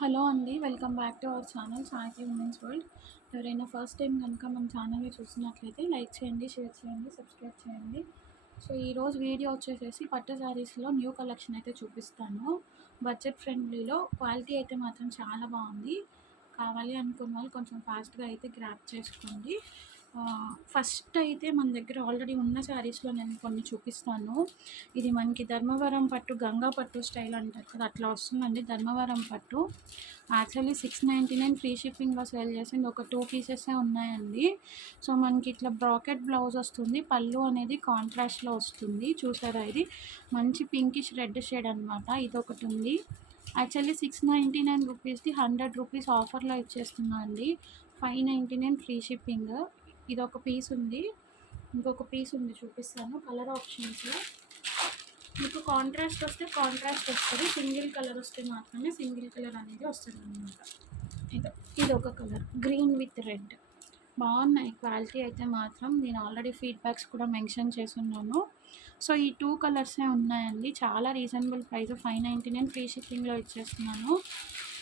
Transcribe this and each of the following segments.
Hello అండి. Welcome back to our channel సాహితీ women's world. ఎవరైనా ఫస్ట్ టైం కనుక మన ఛానల్ని చూసినట్లయితే లైక్ చేయండి, షేర్ చేయండి, సబ్స్క్రైబ్ చేయండి. సో ఈరోజు వీడియో వచ్చేసేసి పట్టు శారీస్లో న్యూ కలెక్షన్ అయితే చూపిస్తాను. బడ్జెట్ ఫ్రెండ్లీలో క్వాలిటీ అయితే మాత్రం చాలా బాగుంది. కావాలి అనుకున్న వాళ్ళు కొంచెం ఫాస్ట్గా అయితే గ్రాప్ చేసుకోండి. ఫస్ట్ అయితే మన దగ్గర ఆల్రెడీ ఉన్న శారీస్లో నేను కొన్ని చూపిస్తాను. ఇది మనకి ధర్మవరం పట్టు, గంగా పట్టు స్టైల్ అంటారు కదా, అట్లా వస్తుందండి ధర్మవరం పట్టు. యాక్చువల్లీ 699 ఫ్రీ షిప్పింగ్లో సేల్ చేసింది ఒక 2 పీసెసే ఉన్నాయండి. సో మనకి ఇట్లా బ్రాకెట్ బ్లౌజ్ వస్తుంది, పళ్ళు అనేది కాంట్రాస్ట్లో వస్తుంది. చూసారా, ఇది మంచి పింకిష్ రెడ్ షేడ్ అనమాట. ఇది ఒకటి ఉంది. యాక్చువల్లీ 699 రూపీస్ది 100 రూపీస్ ఆఫర్లో ఇచ్చేస్తున్నా అండి. 599 ఫ్రీ షిప్పింగ్. ఇది ఒక పీస్ ఉంది, ఇంకొక పీస్ ఉంది చూపిస్తాను. కలర్ ఆప్షన్స్లో మీకు కాంట్రాస్ట్ వస్తే కాంట్రాస్ట్ వస్తుంది, సింగిల్ కలర్ వస్తే మాత్రమే సింగిల్ కలర్ అనేది వస్తుంది అనమాట. ఇది ఒక కలర్ గ్రీన్ విత్ రెడ్. బాగున్నాయి క్వాలిటీ అయితే మాత్రం. నేను ఆల్రెడీ ఫీడ్బ్యాక్స్ కూడా మెన్షన్ చేస్తున్నాను. సో ఈ 2 కలర్సే ఉన్నాయండి. చాలా రీజనబుల్ ప్రైస్, 599 ఫ్రీ షిప్పింగ్లో ఇచ్చేస్తున్నాను.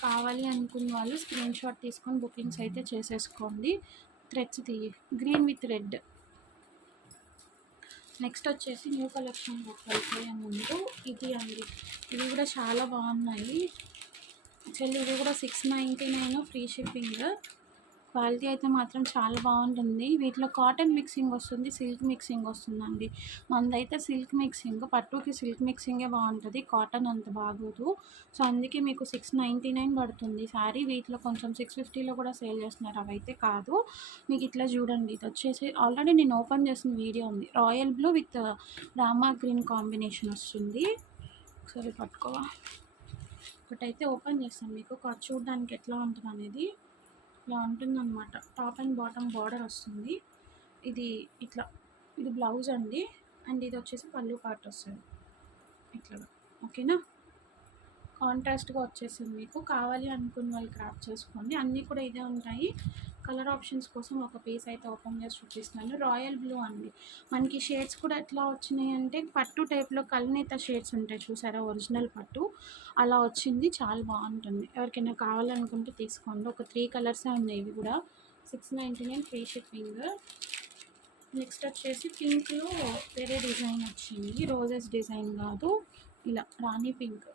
కావాలి అనుకున్న వాళ్ళు స్క్రీన్ షాట్ తీసుకొని బుకింగ్స్ అయితే చేసేసుకోండి. థ్రెడ్స్ తీయి, గ్రీన్ విత్ రెడ్. నెక్స్ట్ వచ్చేసి న్యూ కలెక్షన్లోకి వెళ్ళిపోయే ముందు ఇది అండి. ఇవి కూడా చాలా బాగున్నాయి. యాక్చువల్లీ ఇది కూడా 699 ఫ్రీ షిప్పింగ్. క్వాలిటీ అయితే మాత్రం చాలా బాగుంటుంది. వీటిలో కాటన్ మిక్సింగ్ వస్తుంది, సిల్క్ మిక్సింగ్ వస్తుందండి. మనదైతే సిల్క్ మిక్సింగ్, పట్టుకి సిల్క్ మిక్సింగే బాగుంటుంది, కాటన్ అంత బాగోదు. సో అందుకే మీకు 699 పడుతుంది శారీ. వీటిలో కొంచెం 650లో కూడా సేల్ చేస్తున్నారు, అవైతే కాదు. మీకు ఇట్లా చూడండి, ఇది వచ్చేసి ఆల్రెడీ నేను ఓపెన్ చేసిన వీడియో ఉంది. Royal blue with Rama green combination వస్తుంది. ఒకసారి పట్టుకోవా, ఒకటైతే ఓపెన్ చేస్తాను మీకు చూడడానికి ఎట్లా ఉంటుంది అనేది. ఇలా ఉంటుందన్నమాట. టాప్ అండ్ బాటమ్ బార్డర్ వస్తుంది. ఇది ఇట్లా, ఇది బ్లౌజ్ అండి. అండ్ ఇది వచ్చేసి పళ్ళు పార్ట్ వస్తుంది ఇట్లా. ఓకేనా, కాంట్రాస్ట్గా వచ్చేసింది. మీకు కావాలి అనుకున్న వాళ్ళు క్రాఫ్ట్ చేసుకోండి. అన్నీ కూడా ఇదే ఉంటాయి. కలర్ ఆప్షన్స్ కోసం ఒక పీస్ అయితే ఓపెన్ చేసి చూపిస్తున్నాను. రాయల్ బ్లూ అండి. మనకి షేడ్స్ కూడా ఎట్లా వచ్చినాయి అంటే పట్టు టైప్లో కల్నేత షేడ్స్ ఉంటాయి చూసారా, ఒరిజినల్ పట్టు అలా వచ్చింది. చాలా బాగుంటుంది. ఎవరికైనా కావాలనుకుంటే తీసుకోండి. ఒక 3 కలర్సే ఉన్నాయి. ఇవి కూడా 699 ఫ్రీ షిప్పింగ్. నెక్స్ట్ వచ్చేసి పింక్లో వేరే డిజైన్ వచ్చింది. రోజెస్ డిజైన్ కాదు, ఇలా రాణి పింక్.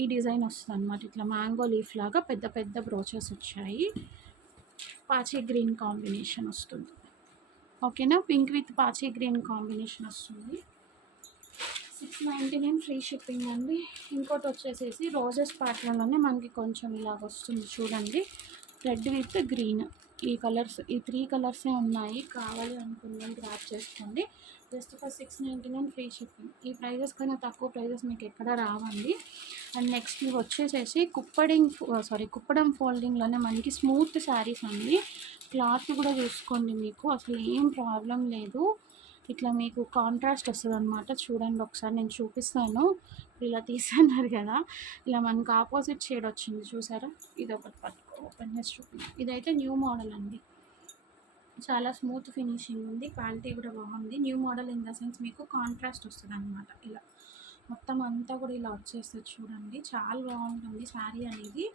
ఈ డిజైన్ వస్తుంది అనమాట. ఇట్లా మ్యాంగో లీఫ్ లాగా పెద్ద పెద్ద బ్రోచెస్ వచ్చాయి. పాచీ గ్రీన్ కాంబినేషన్ వస్తుంది. ఓకేనా, పింక్ విత్ పాచీ గ్రీన్ కాంబినేషన్ వస్తుంది. 699 ఫ్రీ షిప్పింగ్ అండి. ఇంకోటి వచ్చేసేసి రోజెస్ ప్యాటర్న్లోనే మనకి కొంచెం ఇలాగ వస్తుంది చూడండి, రెడ్ విత్ గ్రీన్. ఈ కలర్స్, ఈ 3 కలర్సే ఉన్నాయి. కావాలి అనుకున్నాను గ్రాప్ చేసుకోండి. Just for 699 free shipping. ఈ ప్రైజెస్ కన్నా తక్కువ ప్రైజెస్ మీకు ఎక్కడ రావండి. అండ్ నెక్స్ట్ ఇవి వచ్చేసేసి కుప్పడం ఫోల్డింగ్లోనే మనకి స్మూత్ శారీస్ అండి. క్లాత్ కూడా చూసుకోండి, మీకు అసలు ఏం ప్రాబ్లం లేదు. ఇట్లా మీకు కాంట్రాస్ట్ వస్తుంది అనమాట. చూడండి ఒకసారి నేను చూపిస్తాను. ఇలా తీస్తున్నారు కదా, ఇలా మనకు ఆపోజిట్ షేడ్ వచ్చింది చూసారా. ఇది ఒకటి పట్టుకో, ఓపెన్ చేసి చూపించాను. ఇదైతే న్యూ మోడల్ అండి. చాలా స్మూత్ ఫినిషింగ్ ఉంది, క్వాలిటీ కూడా బాగుంది. New model in the sense మీకు కాంట్రాస్ట్ వస్తుంది అనమాట. ఇలా మొత్తం అంతా కూడా ఇలా వచ్చేస్తుంది చూడండి, చాలా బాగుంటుంది శారీ అనేది.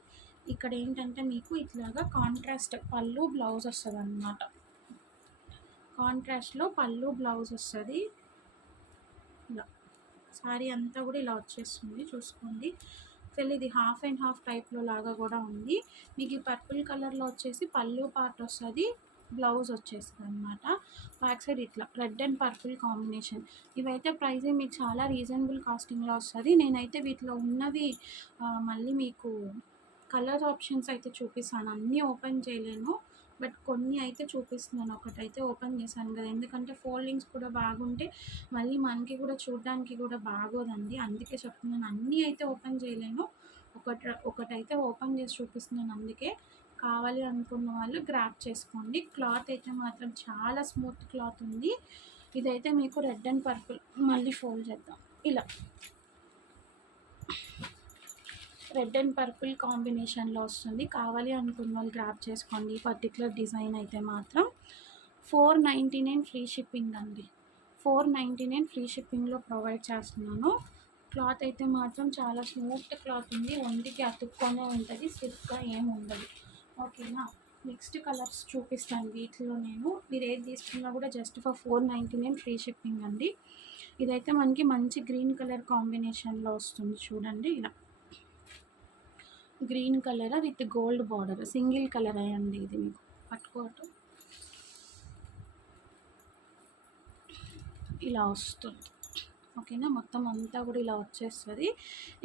ఇక్కడ ఏంటంటే మీకు ఇట్లాగా కాంట్రాస్ట్ పళ్ళు బ్లౌజ్ వస్తుంది అనమాట. కాంట్రాస్ట్లో పళ్ళు బ్లౌజ్ వస్తుంది. ఇలా శారీ అంతా కూడా ఇలా వచ్చేస్తుంది చూసుకోండి. ఇది హాఫ్ అండ్ హాఫ్ టైప్లో లాగా కూడా ఉంది. మీకు ఈ పర్పుల్ కలర్లో వచ్చేసి పళ్ళు పార్ట్ వస్తుంది, బ్లౌజ్ వచ్చేస్తుంది అనమాట. బ్యాక్ సైడ్ ఇట్లా రెడ్ అండ్ పర్పుల్ కాంబినేషన్. ఇవైతే ప్రైస్ మీకు చాలా రీజనబుల్ కాస్టింగ్లో వస్తుంది. నేనైతే వీటిలో ఉన్నవి మళ్ళీ మీకు కలర్ ఆప్షన్స్ అయితే చూపిస్తాను. అన్నీ ఓపెన్ చేయలేను, బట్ కొన్ని అయితే చూపిస్తున్నాను. ఒకటైతే ఓపెన్ చేశాను కదా, ఎందుకంటే ఫోల్డింగ్స్ కూడా బాగుంటే మళ్ళీ మనకి కూడా చూడడానికి కూడా బాగోదండి. అందుకే చెప్తున్నాను, అన్నీ అయితే ఓపెన్ చేయలేను. ఒకటైతే ఓపెన్ చేసి చూపిస్తున్నాను. అందుకే కావాలి అనుకున్న వాళ్ళు గ్రాప్ చేసుకోండి. క్లాత్ అయితే మాత్రం చాలా స్మూత్ క్లాత్ ఉంది. ఇదైతే మీకు రెడ్ అండ్ పర్పుల్, మళ్ళీ ఫోల్డ్ చేద్దాం. ఇలా రెడ్ అండ్ పర్పుల్ కాంబినేషన్లో వస్తుంది. కావాలి అనుకున్న వాళ్ళు గ్రాప్ చేసుకోండి. పర్టికులర్ డిజైన్ అయితే మాత్రం 499 ఫ్రీ షిప్పింగ్ అండి. 499 ఫ్రీ షిప్పింగ్లో ప్రొవైడ్ చేస్తున్నాను. క్లాత్ అయితే మాత్రం చాలా స్మూత్ క్లాత్ ఉంది. ఒంటికి అతుక్కొనే ఉంటుంది, స్టిఫ్గా ఏమి ఉండదు. ఓకేనా. నెక్స్ట్ కలర్స్ చూపిస్తాను వీటిలో నేను. మీరు ఏది తీసుకున్నా కూడా జస్ట్ ఫర్ 499 ఫ్రీ షిప్పింగ్ అండి. ఇదైతే మనకి మంచి గ్రీన్ కలర్ కాంబినేషన్లో వస్తుంది చూడండి. ఇలా green colour with gold border, single colour అయ్యండి ఇది. మీకు పట్టుకోవటం ఇలా వస్తుంది. ఓకేనా. మొత్తం అంతా కూడా ఇలా వచ్చేస్తుంది.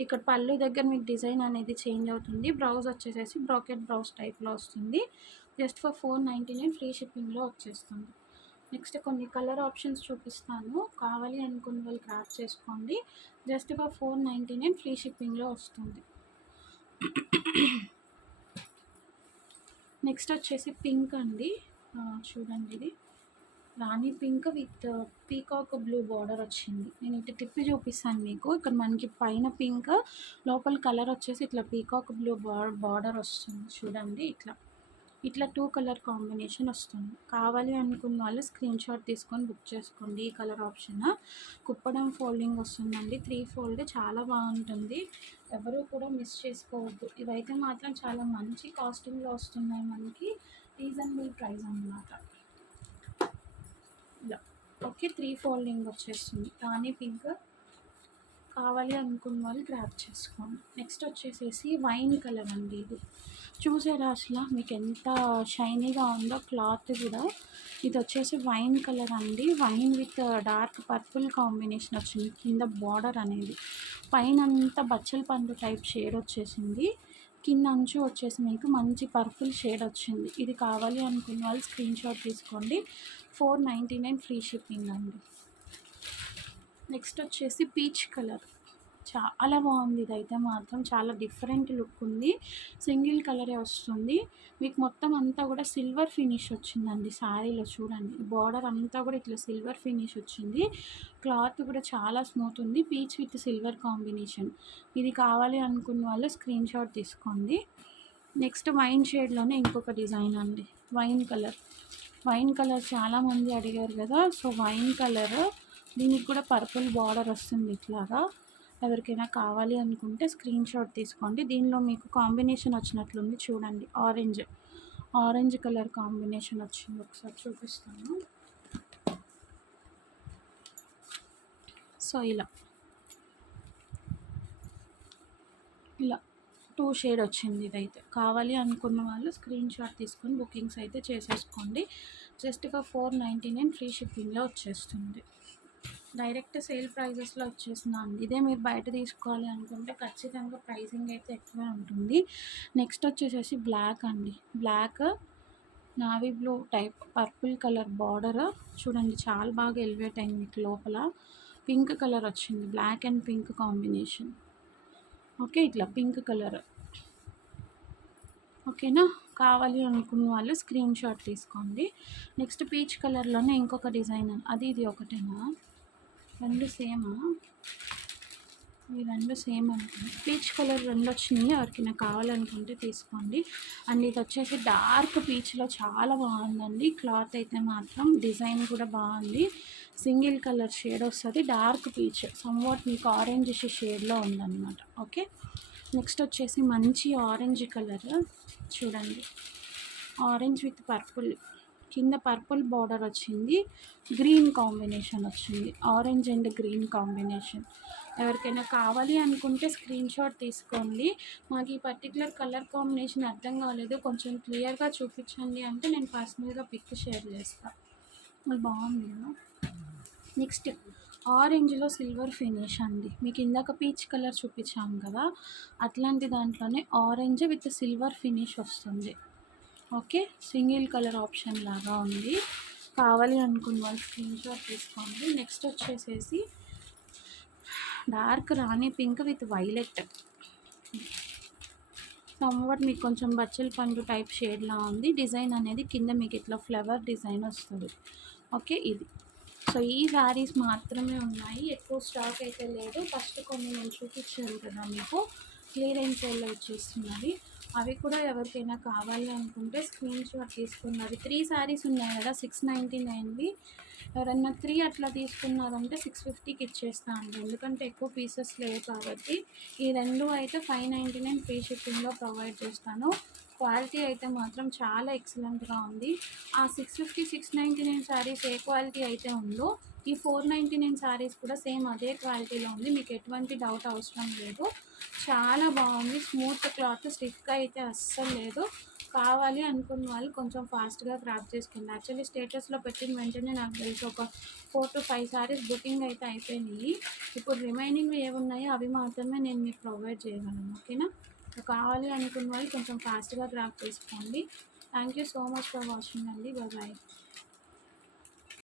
ఇక్కడ పళ్ళు దగ్గర మీకు డిజైన్ అనేది చేంజ్ అవుతుంది. బ్లౌజ్ వచ్చేసేసి బ్రాకెట్ బ్లౌజ్ టైప్లో వస్తుంది. జస్ట్ ఫర్ 499 ఫ్రీ షిప్పింగ్లో వచ్చేస్తుంది. నెక్స్ట్ కొన్ని కలర్ ఆప్షన్స్ చూపిస్తాను, కావాలి అనుకున్న వాళ్ళు క్రాఫ్ట్ చేసుకోండి. జస్ట్ ఫర్ 499 ఫ్రీ షిప్పింగ్లో వస్తుంది. నెక్స్ట్ వచ్చేసి పింక్ అండి. చూడండి, ఇది rani pink with peacock blue border వచ్చింది. నేను ఇటు తిప్పి చూపిస్తాను మీకు. ఇక్కడ మనకి పైన పింక్, లోపల కలర్ వచ్చేసి ఇట్లా పీకాక్ బ్లూ బార్డర్ వస్తుంది చూడండి. ఇట్లా 2 కలర్ కాంబినేషన్ వస్తుంది. కావాలి అనుకున్న వాళ్ళు స్క్రీన్ షాట్ తీసుకొని బుక్ చేసుకోండి. ఈ కలర్ ఆప్షన్ కుప్పడం ఫోల్డింగ్ వస్తుందండి, 3 ఫోల్డ్, చాలా బాగుంటుంది. ఎవరు కూడా మిస్ చేసుకోవద్దు. ఇవైతే మాత్రం చాలా మంచి కాస్టింగ్లో వస్తున్నాయి మనకి, రీజనబుల్ ప్రైస్ అన్నమాట. ఇలా ఓకే, 3 ఫోల్డింగ్ వచ్చేస్తుంది. రాణి పింక్ కావాలి అనుకున్న వాళ్ళు గ్రాప్ చేసుకోండి. నెక్స్ట్ వచ్చేసేసి వైన్ కలర్ అండి. ఇది చూసారా అసలు మీకు ఎంత షైనీగా ఉందో క్లాత్ కూడా. ఇది వచ్చేసి వైన్ కలర్ అండి. Wine with dark purple combination వచ్చింది. కింద బార్డర్ అనేది పైన అంతా బచ్చల పండు టైప్ షేడ్ వచ్చేసింది. కింద అంచు వచ్చేసి మీకు మంచి పర్పుల్ షేడ్ వచ్చింది. ఇది కావాలి అనుకున్న వాళ్ళు స్క్రీన్ షాట్ తీసుకోండి. 499 ఫ్రీ షిప్పింగ్ అండి. నెక్స్ట్ వచ్చేసి పీచ్ కలర్, చాలా బాగుంది. ఇదైతే మాత్రం చాలా డిఫరెంట్ లుక్ ఉంది. సింగిల్ కలరే వస్తుంది. మీకు మొత్తం అంతా కూడా సిల్వర్ ఫినిష్ వచ్చిందండి శారీలో. చూడండి, బార్డర్ అంతా కూడా ఇట్లా సిల్వర్ ఫినిష్ వచ్చింది. క్లాత్ కూడా చాలా స్మూత్ ఉంది. Peach with silver combination. ఇది కావాలి అనుకున్న వాళ్ళు స్క్రీన్ షాట్ తీసుకోండి. నెక్స్ట్ వైన్ షేడ్లోనే ఇంకొక డిజైన్ అండి. వైన్ కలర్ చాలామంది అడిగారు కదా, సో వైన్ కలర్, దీనికి కూడా పర్పుల్ బార్డర్ వస్తుంది ఇట్లాగా. ఎవరికైనా కావాలి అనుకుంటే స్క్రీన్ షాట్ తీసుకోండి. దీనిలో మీకు కాంబినేషన్ వచ్చినట్లుంది చూడండి, ఆరెంజ్ కలర్ కాంబినేషన్ వచ్చింది. ఒకసారి చూపిస్తాను. సో ఇలా 2 షేడ్ వచ్చింది. ఇదైతే కావాలి అనుకున్న వాళ్ళు స్క్రీన్ షాట్ తీసుకొని బుకింగ్స్ అయితే చేసేసుకోండి. జస్ట్ ఫర్ 499 ఫ్రీ షిప్పింగ్లో వచ్చేస్తుంది. డైరెక్ట్ సేల్ ప్రైజెస్లో వచ్చేసిందండి. ఇదే మీరు బయట తీసుకోవాలి అనుకుంటే ఖచ్చితంగా ప్రైసింగ్ అయితే ఎక్కువే ఉంటుంది. నెక్స్ట్ వచ్చేసేసి బ్లాక్ అండి. Black navy blue type purple colour border చూడండి, చాలా బాగా ఎలివేట్ అయింది. మీకు లోపల పింక్ కలర్ వచ్చింది, black and pink combination. Okay, ఇట్లా పింక్ కలర్. ఓకేనా. కావాలి అనుకున్న వాళ్ళు స్క్రీన్ షాట్ తీసుకోండి. నెక్స్ట్ పీచ్ కలర్లోనే ఇంకొక డిజైన్, అది ఇది ఒకటేనా, 2 సేమా? ఈ 2 సేమ్ అనుకోండి. పీచ్ కలర్ 2 వచ్చినాయి. ఎవరికైనా కావాలనుకుంటే తీసుకోండి. అండ్ ఇది వచ్చేసి డార్క్ పీచ్లో చాలా బాగుందండి. క్లాత్ అయితే మాత్రం డిజైన్ కూడా బాగుంది. సింగిల్ కలర్ షేడ్ వస్తుంది. డార్క్ పీచ్ సమ్వాట్ మీకు ఆరెంజ్ షేడ్లో ఉందన్నమాట. ఓకే. నెక్స్ట్ వచ్చేసి మంచి ఆరెంజ్ కలర్ చూడండి, ఆరెంజ్ విత్ పర్పుల్, కింద పర్పుల్ బార్డర్ వచ్చింది, గ్రీన్ కాంబినేషన్ వచ్చింది, ఆరెంజ్ అండ్ గ్రీన్ కాంబినేషన్. ఎవరికైనా కావాలి అనుకుంటే స్క్రీన్ షాట్ తీసుకోండి. మాకు ఈ పర్టికులర్ కలర్ కాంబినేషన్ అర్థం కాలేదు, కొంచెం క్లియర్గా చూపించండి అంటే నేను పర్సనల్గా పిక్ షేర్ చేస్తాను. అది బాగుంది కదా. నెక్స్ట్ ఆరెంజ్లో సిల్వర్ ఫినిష్ అండి. మీకు ఇందాక పీచ్ కలర్ చూపించాము కదా, అట్లాంటి దాంట్లోనే ఆరెంజ్ విత్ సిల్వర్ ఫినిష్ వస్తుంది. ఓకే, సింగిల్ కలర్ ఆప్షన్ లాగా ఉంది. కావాలి అనుకున్న వాళ్ళు స్క్రీన్ షాట్ తీసుకోండి. నెక్స్ట్ వచ్చేసేసి dark Rani pink with violet, somewhat మీకు కొంచెం బచ్చల పండు టైప్ షేడ్లా ఉంది. డిజైన్ అనేది కింద మీకు ఇట్లా ఫ్లవర్ డిజైన్ వస్తుంది. ఓకే, ఇది. సో ఈ శారీస్ మాత్రమే ఉన్నాయి, ఎక్కువ స్టాక్ అయితే లేదు. ఫస్ట్ కొన్ని నేను చూపించాను కదా మీకు, క్లియరెన్స్ సేల్‌లో వచ్చేస్తున్నవి. అవి కూడా ఎవరికైనా కావాలి అనుకుంటే స్క్రీన్ షాట్ తీసుకున్నవి. 3 శారీస్ ఉన్నాయి కదా! 699వి. ఎవరన్నా 3 అట్లా తీసుకున్నారంటే 650కి ఇచ్చేస్తా అండి. ఎందుకంటే ఎక్కువ పీసెస్ లేవు కాబట్టి. ఈ 2 అయితే 599 ఫ్రీ షిప్పింగ్‌లో ప్రొవైడ్ చేస్తాను. క్వాలిటీ అయితే మాత్రం చాలా ఎక్సలెంట్‌గా ఉంది. ఆ 650, 699 శారీస్ ఏ క్వాలిటీ అయితే ఉందో, ఈ 499 శారీస్ కూడా సేమ్ అదే క్వాలిటీలో ఉంది. మీకు ఎటువంటి డౌట్ అవసరం లేదు. చాలా బాగుంది. స్మూత్ క్లాత్, స్టిఫ్‌గా అయితే అస్సలు లేదు. కావాలి అనుకున్న వాళ్ళు కొంచెం ఫాస్ట్‌గా గ్రాబ్ చేసుకోండి. యాక్చువల్లీ స్టేటస్‌లో పెట్టిన వెంటనే నాకు తెలిసి ఒక 4-5 శారీస్ బుకింగ్ అయితే అయిపోయినాయి. ఇప్పుడు రిమైనింగ్‌వి ఏవున్నాయో అవి మాత్రమే నేను మీకు ప్రొవైడ్ చేయగలను. ఓకేనా? కావాలి అనుకున్న వాళ్ళు కొంచెం ఫాస్ట్‌గా గ్రాబ్ చేసుకోండి. Thank you so much for watching అండి. Bye bye.